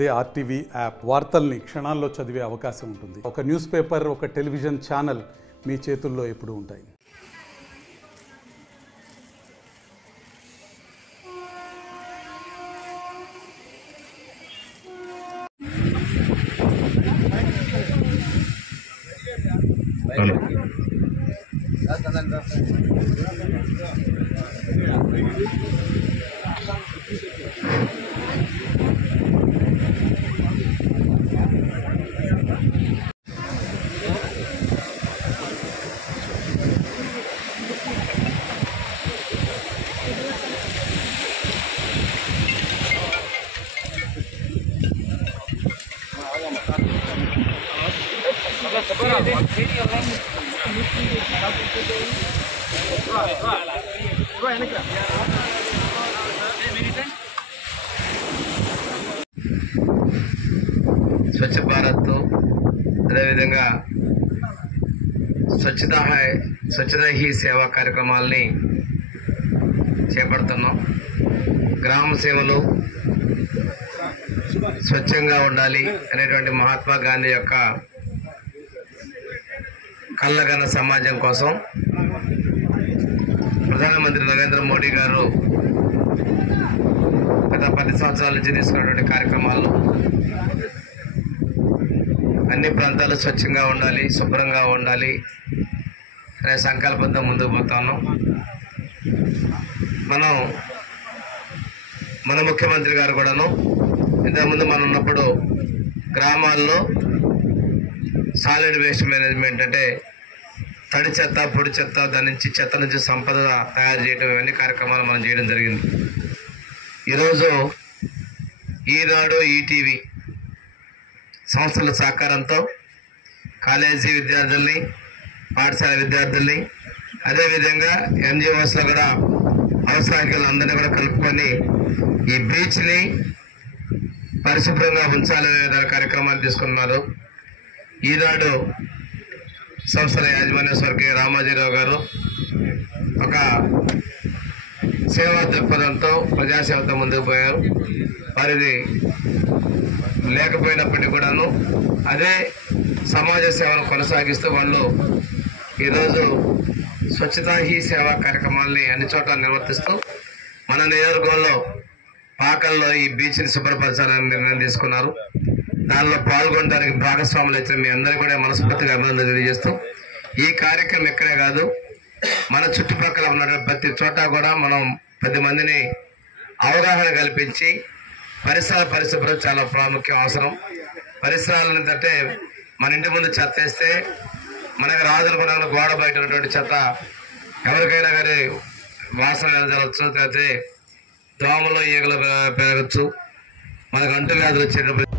అదే RTV app వార్తల్ని క్షణాల్లో చదివే అవకాశం ఉంటుంది. ఒక న్యూస్ పేపర్, ఒక టెలివిజన్ ఛానల్ మీ చేతుల్లో ఎప్పుడూ ఉంటాయి. స్వచ్ఛ భారత్ అదేవిధంగా స్వచ్ఛతా హీ సేవా కార్యక్రమాలని చేపడుతున్నాం. గ్రామ సేవలు స్వచ్ఛంగా ఉండాలి అనేటువంటి మహాత్మా గాంధీ యొక్క కళ్ళగన్న సమాజం కోసం ప్రధానమంత్రి నరేంద్ర మోడీ గారు గత 10 సంవత్సరాల నుంచి తీసుకున్నటువంటి కార్యక్రమాల్లో అన్ని ప్రాంతాలు స్వచ్ఛంగా ఉండాలి, శుభ్రంగా ఉండాలి అనే సంకల్పంతో ముందుకు పోతాను. మన ముఖ్యమంత్రి గారు కూడాను ఇంతకుముందు మనం ఉన్నప్పుడు గ్రామాల్లో సాలిడ్ వేస్ట్ మేనేజ్మెంట్ అంటే తడి చెత్త, పొడి చెత్త, దాని నుంచి చెత్త నుంచి సంపద తయారు చేయడం, ఇవన్నీ కార్యక్రమాలు మనం చేయడం జరిగింది. ఈరోజు ఈనాడు, ఈటీవీ సంస్థల సహకారంతో కాలేజీ విద్యార్థుల్ని, పాఠశాల విద్యార్థుల్ని, అదేవిధంగా ఎన్జిఓస్లో కూడా అవసరాలు అందరినీ కూడా కలుపుకొని ఈ బీచ్ని పరిశుభ్రంగా ఉంచాలనే కార్యక్రమాలు తీసుకున్నారు. ఈనాడు సంస్థల యాజమాన్య స్వర్గీయ రామాజీరావు గారు ఒక సేవా దృక్పథంతో ప్రజాసేవతో ముందుకు పోయారు. వారిది లేకపోయినప్పటికీ కూడాను అదే సమాజ సేవను కొనసాగిస్తూ వాళ్ళు ఈరోజు స్వచ్ఛతా హీ సేవా కార్యక్రమాల్ని అన్ని చోట్ల నిర్వర్తిస్తూ మన నియోజకవర్గంలో పాకల్లో ఈ బీచ్ని శుభ్రపరచాలని నిర్ణయం తీసుకున్నారు. దానిలో పాల్గొనడానికి భాగస్వాములు అయితే మీ అందరికీ కూడా మనస్ఫూర్తిగా అభినందనలు తెలియజేస్తూ, ఈ కార్యక్రమం ఎక్కడే కాదు, మన చుట్టుపక్కల ఉన్న ప్రతి చోట కూడా మనం 10 మందిని అవగాహన కల్పించి పరిశుభ్రం చాలా ప్రాముఖ్యం, అవసరం. పరిసరాలను ఏంటంటే మన ఇంటి ముందు చెత్త వేస్తే మనకు రాదనుకున్న గోడ బయట ఉన్నటువంటి చెత్త ఎవరికైనా కానీ వాసన వెదజల్లవచ్చు, లేకపోతే దోమలు, ఈగలు పెరగచ్చు, మనకు అంటు వ్యాధులు వచ్చేటప్పుడు